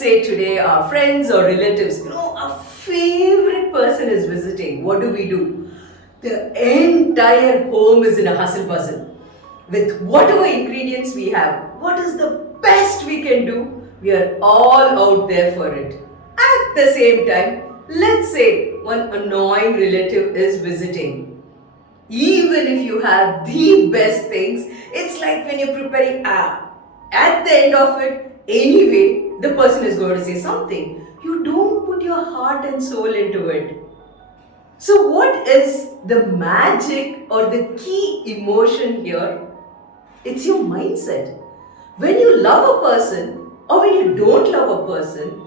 say today our friends or relatives, our favorite person is visiting. What do? The entire home is in a hustle bustle. With whatever ingredients we have, what is the best we can do? We are all out there for it. At the same time, let's say one annoying relative is visiting. Even if you have the best things, it's like when you're preparing at the end of it, anyway, the person is going to say something. You don't put your heart and soul into it. So, what is the magic or the key emotion here? It's your mindset. When you love a person or when you don't love a person,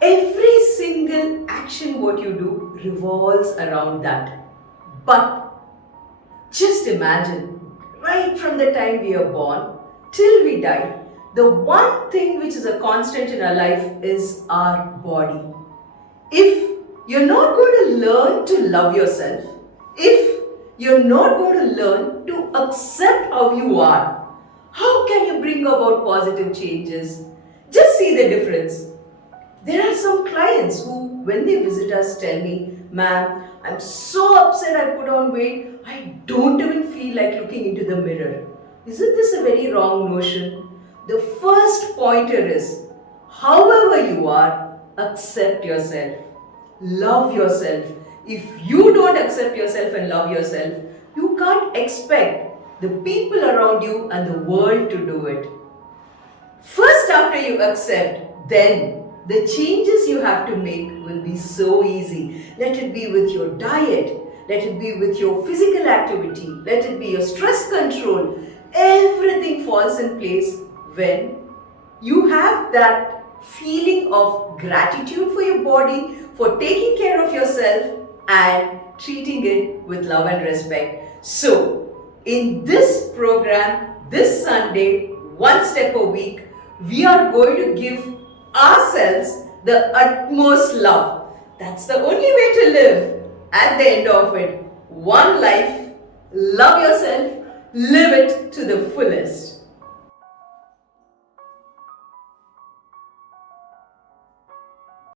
every single action what you do revolves around that. But just imagine, right from the time we are born till we die, the one thing which is a constant in our life is our body. If you're not going to learn to love yourself, if you're not going to learn to accept how you are, how can you bring about positive changes? Just see the difference. There are some clients who, when they visit us, tell me, ma'am, I'm so upset I put on weight, I don't even feel like looking into the mirror. Isn't this a very wrong notion? The first pointer is, however you are, accept yourself. Love yourself. If you don't accept yourself and love yourself, you can't expect the people around you and the world to do it. First, after you accept, then the changes you have to make will be so easy. Let it be with your diet, let it be with your physical activity, let it be your stress control. Everything falls in place when you have that feeling of gratitude for your body, for taking care of yourself and treating it with love and respect. So, in this program, this Sunday, one step a week, we are going to give ourselves the utmost love. That's the only way to live. At the end of it, one life, love yourself, live it to the fullest.